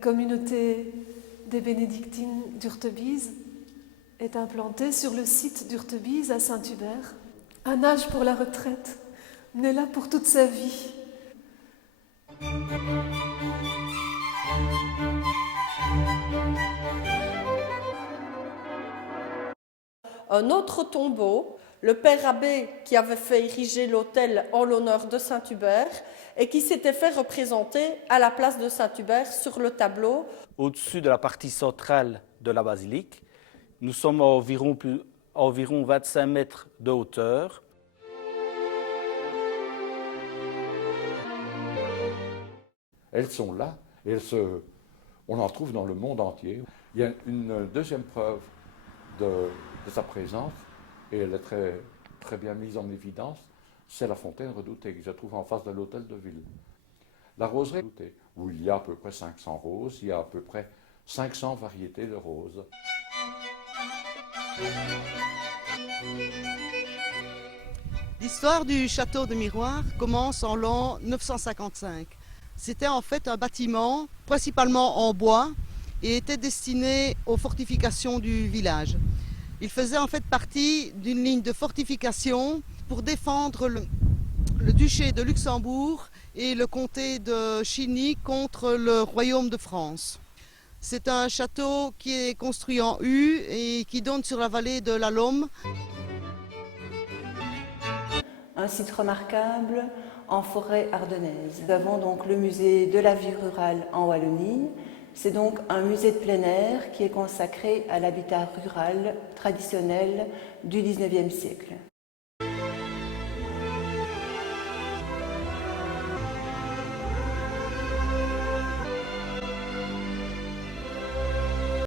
communauté des bénédictines d'Urtebise est implantée sur le site d'Urtebise à Saint-Hubert. Un âge pour la retraite, né là pour toute sa vie. Un autre tombeau, le père abbé qui avait fait ériger l'autel en l'honneur de Saint-Hubert et qui s'était fait représenter à la place de Saint-Hubert sur le tableau. Au-dessus de la partie centrale de la basilique, nous sommes à environ 25 mètres de hauteur. Elles sont là, et on en trouve dans le monde entier. Il y a une deuxième preuve de sa présence, et elle est très, très bien mise en évidence, c'est la fontaine redoutée qui se trouve en face de l'hôtel de ville. La roseraie redoutée, où il y a à peu près 500 roses, il y a à peu près 500 variétés de roses. L'histoire du château de Miroir commence en l'an 955. C'était en fait un bâtiment principalement en bois et était destiné aux fortifications du village. Il faisait en fait partie d'une ligne de fortification pour défendre le duché de Luxembourg et le comté de Chigny contre le royaume de France. C'est un château qui est construit en U et qui donne sur la vallée de la Lomme. Un site remarquable en forêt ardennaise. Nous avons donc le musée de la vie rurale en Wallonie. C'est donc un musée de plein air qui est consacré à l'habitat rural traditionnel du XIXe siècle.